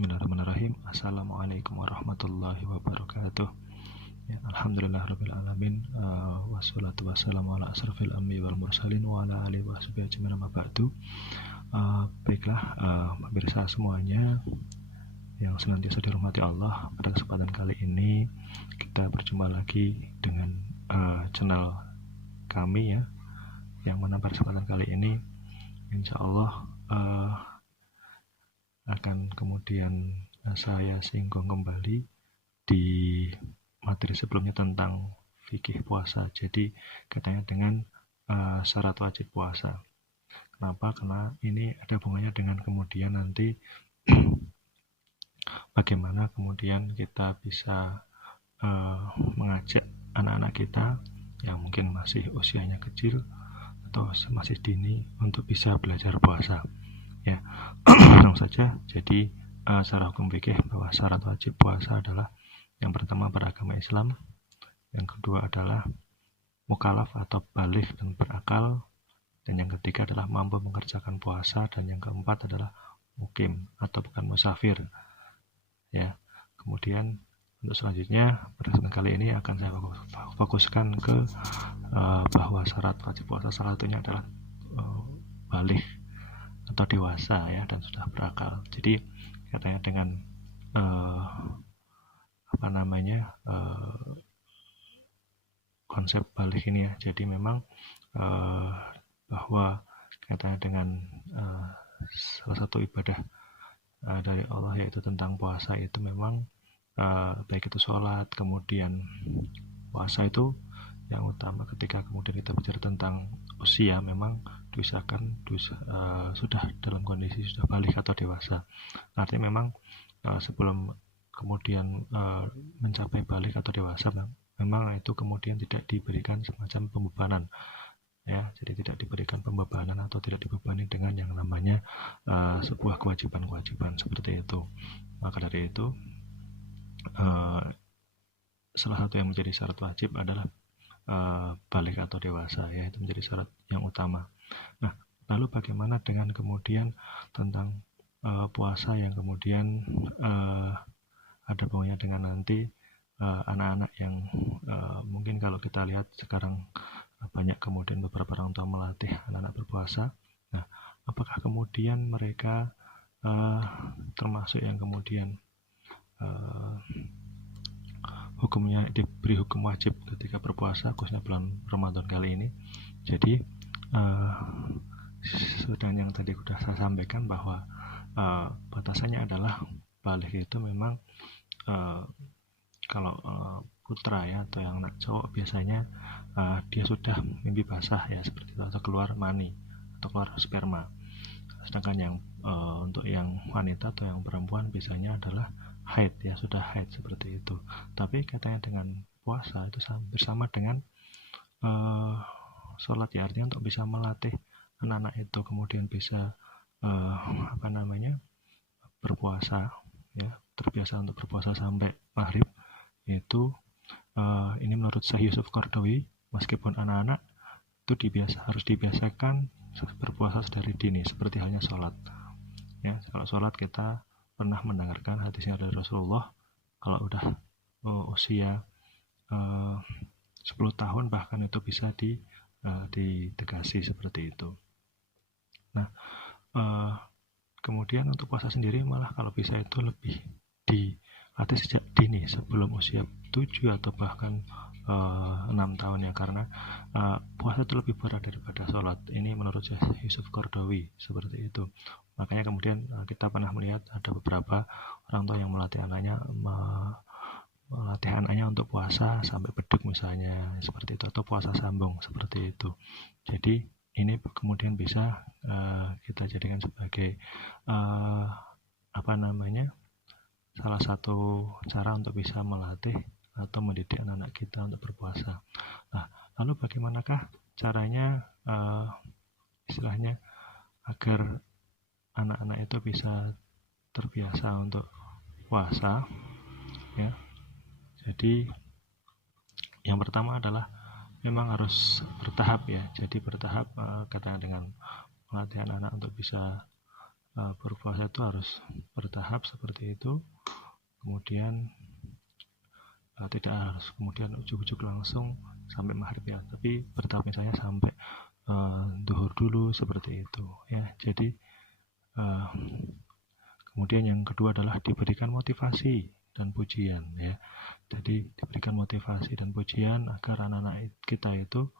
Bismillahirrahmanirrahim. Assalamualaikum warahmatullahi wabarakatuh. Ya, alhamdulillahirabbil alamin. Wassalatu wassalamu ala asrofil anbiya'i wal mursalin wa ala alihi washabihi ajmain amma ba'du. Baiklah, pemirsa semuanya yang senantiasa dirahmati Allah, pada kesempatan kali ini kita berjumpa lagi dengan channel kami ya, yang mana pada kesempatan kali ini insya Allah akan kemudian saya singgung kembali di materi sebelumnya tentang fikih puasa. Jadi katanya dengan syarat wajib puasa. Kenapa? Karena ini ada hubungannya dengan kemudian nanti bagaimana kemudian kita bisa mengajak anak-anak kita yang mungkin masih usianya kecil atau masih dini untuk bisa belajar puasa. Ya, langsung saja. Jadi secara hukum fikih bahwa syarat wajib puasa adalah yang pertama beragama Islam, yang kedua adalah mukallaf atau baligh dan berakal, dan yang ketiga adalah mampu mengerjakan puasa, dan yang keempat adalah mukim atau bukan musafir. Ya, kemudian untuk selanjutnya pada kesempatan kali ini akan saya fokuskan ke bahwa syarat wajib puasa salah satunya adalah baligh atau dewasa ya, dan sudah berakal. Jadi katanya dengan konsep baligh ini ya, jadi memang bahwa katanya dengan salah satu ibadah dari Allah yaitu tentang puasa itu memang baik itu sholat, kemudian puasa itu yang utama. Ketika kemudian kita bicara tentang usia, memang diusahakan sudah dalam kondisi sudah balik atau dewasa. Artinya memang sebelum kemudian mencapai balik atau dewasa, memang itu kemudian tidak diberikan semacam pembebanan ya, jadi tidak diberikan pembebanan atau tidak dibebani dengan yang namanya sebuah kewajiban-kewajiban seperti itu. Maka dari itu salah satu yang menjadi syarat wajib adalah balik atau dewasa ya, itu menjadi syarat yang utama. Nah, lalu bagaimana dengan kemudian tentang puasa yang kemudian ada hubungannya dengan nanti anak-anak yang mungkin kalau kita lihat sekarang banyak kemudian beberapa orang tua melatih anak-anak berpuasa. Nah, apakah kemudian mereka termasuk yang kemudian hukumnya diberi hukum wajib ketika berpuasa, khususnya bulan Ramadan kali ini? Jadi sedang yang tadi sudah saya sampaikan bahwa batasannya adalah balik itu memang kalau putra ya, atau yang anak cowok biasanya dia sudah mimpi basah ya seperti itu, atau keluar mani atau keluar sperma. Sedangkan yang untuk yang wanita atau yang perempuan biasanya adalah haid ya, sudah haid seperti itu. Tapi katanya dengan puasa itu bersama dengan sholat ya, artinya untuk bisa melatih anak-anak itu kemudian bisa berpuasa ya, terbiasa untuk berpuasa sampai maghrib. Itu ini menurut Syekh Yusuf Qaradawi, meskipun anak-anak itu harus dibiasakan berpuasa dari dini, seperti halnya sholat ya. Kalau sholat kita pernah mendengarkan hadisnya dari Rasulullah, kalau udah usia 10 tahun bahkan itu bisa ditegasi seperti itu. Nah, kemudian untuk puasa sendiri malah kalau bisa itu lebih dilatih sejak dini, sebelum usia 7 atau bahkan 6 tahun ya, karena puasa itu lebih berat daripada sholat. Ini menurut Syekh Yusuf Qaradawi seperti itu. Makanya kemudian kita pernah melihat ada beberapa orang tua yang melatih anaknya untuk puasa sampai beduk misalnya seperti itu, atau puasa sambung seperti itu. Jadi ini kemudian bisa kita jadikan sebagai salah satu cara untuk bisa melatih atau mendidik anak-anak kita untuk berpuasa. Nah, lalu bagaimanakah caranya istilahnya agar anak-anak itu bisa terbiasa untuk puasa ya? Jadi yang pertama adalah memang harus bertahap ya. Jadi bertahap katanya dengan melatih anak-anak untuk bisa berpuasa itu harus bertahap seperti itu, kemudian tidak harus kemudian ujuk-ujuk langsung sampai maghrib ya, tapi bertahap, misalnya sampai duhur dulu seperti itu ya. Jadi kemudian yang kedua adalah diberikan motivasi dan pujian ya. Jadi diberikan motivasi dan pujian agar anak-anak kita itu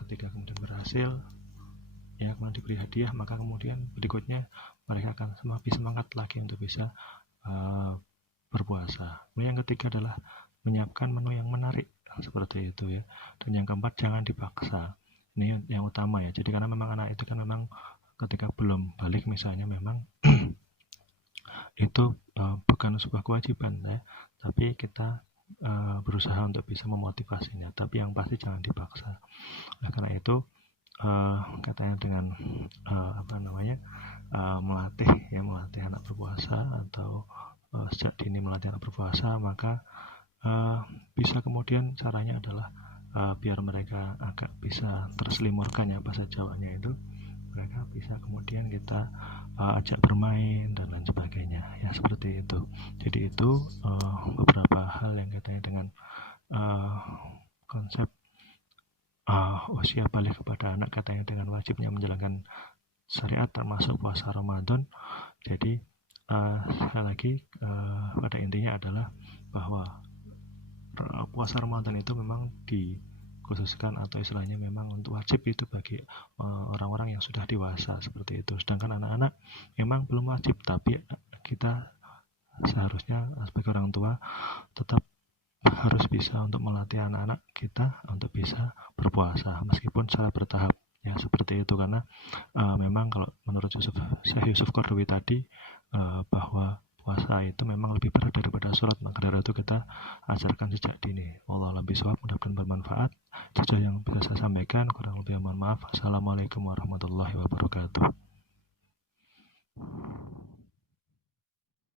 ketika kemudian berhasil ya, kemudian diberi hadiah, maka kemudian berikutnya mereka akan semakin semangat lagi untuk bisa berpuasa. Kemudian yang ketiga adalah menyiapkan menu yang menarik seperti itu ya. Dan yang keempat, jangan dipaksa. Ini yang utama ya. Jadi karena memang anak itu kan memang ketika belum balik misalnya, memang itu bukan sebuah kewajiban ya, tapi kita berusaha untuk bisa memotivasinya, tapi yang pasti jangan dipaksa. Nah, karena itu katanya dengan melatih anak berpuasa, atau sejak dini melatih anak berpuasa, maka bisa kemudian caranya adalah biar mereka agak bisa terselimurkan ya, bahasa Jawanya itu, mereka bisa kemudian kita ajak bermain dan lain sebagainya ya, seperti itu. Jadi itu beberapa hal yang katanya dengan konsep usia balik kepada anak, katanya dengan wajibnya menjalankan syariat termasuk puasa Ramadan. Jadi sekali lagi pada intinya adalah bahwa puasa Ramadan itu memang dikhususkan atau istilahnya memang untuk wajib itu bagi orang-orang yang sudah dewasa seperti itu. Sedangkan anak-anak memang belum wajib, tapi kita seharusnya sebagai orang tua tetap harus bisa untuk melatih anak-anak kita untuk bisa berpuasa meskipun secara bertahap ya, seperti itu. Karena memang kalau menurut Syekh Yusuf Qaradawi tadi bahwa puasa itu memang lebih berat daripada sholat, maka dari itu kita ajarkan sejak dini. Wallahu a'lam bishawab, mudah-mudahan bermanfaat. Saja yang bisa saya sampaikan, kurang lebih mohon maaf. Assalamualaikum warahmatullahi wabarakatuh.